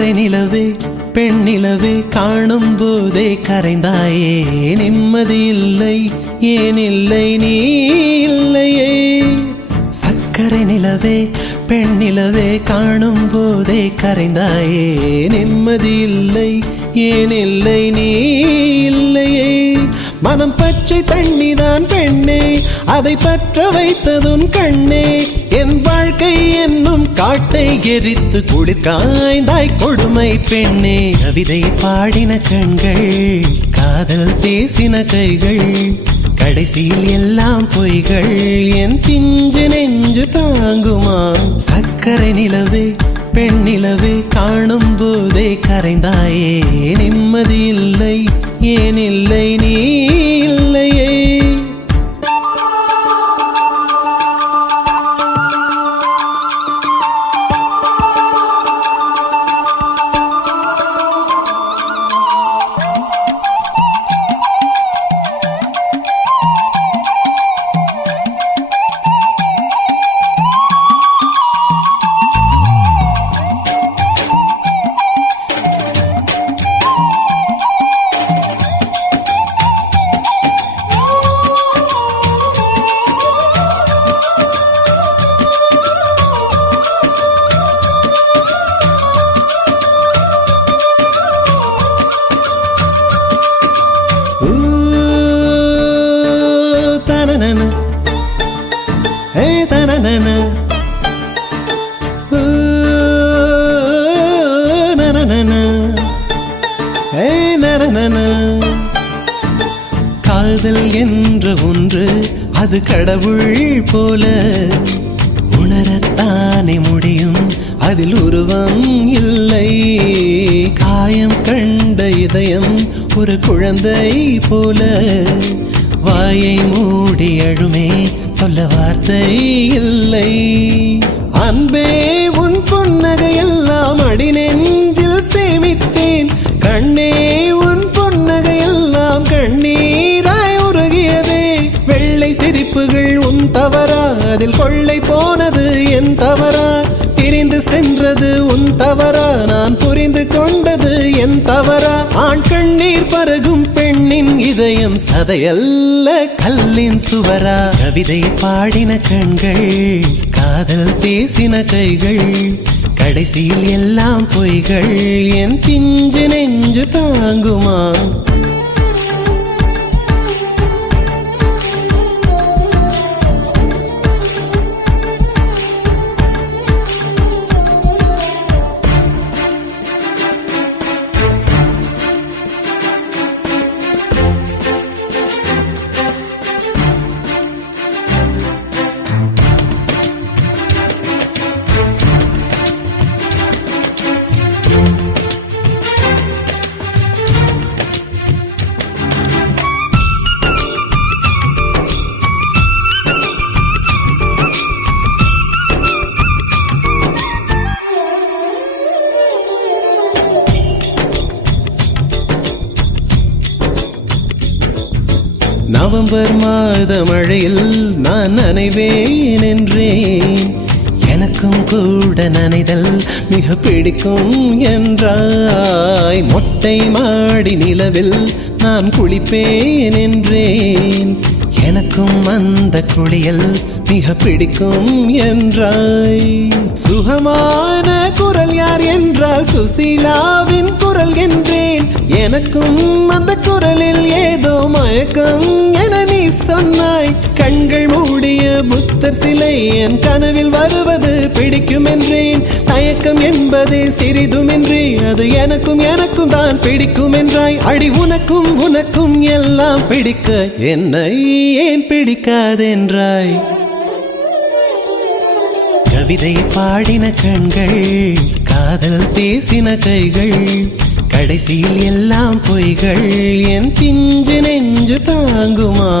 சக்கரை நிலவே பெண் நிலவே காணும் போதே கரைந்தாயே நிம்மதி இல்லை ஏன் இல்லை நீ இல்லையே சக்கரை நிலவே பெண் நிலவே காணும் போதே கரைந்தாயே நிம்மதி இல்லை ஏன் இல்லை நீ இல்லையே மனம் பச்சை தண்ணிதான் பெண்ணே அதை பற்ற வைத்ததுன் கண்ணே என் வாழ்க்கை என்னும் காட்டை எரித்து குளிர் காய்ந்தாய் கொடுமை பெண்ணே கவிதை பாடின கண்கள் காதல் பேசின கைகள் கடைசியில் எல்லாம் பொய்கள் என் பிஞ்சு நெஞ்சு தாங்குமா சக்கரை நிலவே பெண் நிலவே காணும் போதே கரைந்தாயே நிம்மதி இல்லை ஏன் இல்லை நீ இல்லையே காதல் என்ற ஒன்று அது கடவுள் போல உணரத்தானே முடியும் அதில் உருவம் இல்லை காயம் கண்ட இதயம் ஒரு குழந்தை போல வாயை மூடி அழுமே சொல்ல வார்த்தை இல்லை அன்பே உன் புன்னகை எல்லாம் அடி நெஞ்சில் சேமித்தேன் கண்ணே உன் புன்னகை எல்லாம் கண்ணீராய் உருகியதே வெள்ளை சிரிப்புகள் உன் தவறா அதில் கொள்ளை போனது என் தவறா பிரிந்து சென்றது உன் தவறா நான் புரிந்து கொண்டது என் தவறா ஆண் கண்ணீர் பருகும் பெண்ணின் இதயம் சதையல்ல கல்லின் சுவரா கவிதை பாடின கண்கள் காதல் பேசின கைகள் கடைசியில் எல்லாம் பொய்கள் என் பிஞ்சு நெஞ்சு தாங்குமா நவம்பர் மாத மழையில் நான் நனைவேன் என்றேன் எனக்கும் கூட நனைதல் மிக பிடிக்கும் என்றாய் மொட்டை மாடி நிலவில் நான் குளிப்பேன் என்றேன் எனக்கும் அந்த குளியல் மிக பிடிக்கும் என்றாய் சுகமான குரல் யார் என்றால் சுசீலாவின் குரல் என்றேன் எனக்கும் அந்த குரலில் ஏதோ மயக்கம் என நீ சொன்னாய் கண்கள் மூடிய புத்தர் சிலை என் கனவில் வருவது பிடிக்கும் என்றேன் தயக்கம் என்பதே சிறிதுமின்றி அது எனக்கும் எனக்கும் தான் பிடிக்கும் என்றாய் அடி உனக்கும் உனக்கும் எல்லாம் பிடிக்க என்னை ஏன் பிடிக்காதென்றாய் கவிதை பாடின கண்கள் காதல் பேசின கைகள் கடைசியில் எல்லாம் பொய்கள் என் பிஞ்சு நெஞ்சு தாங்குமா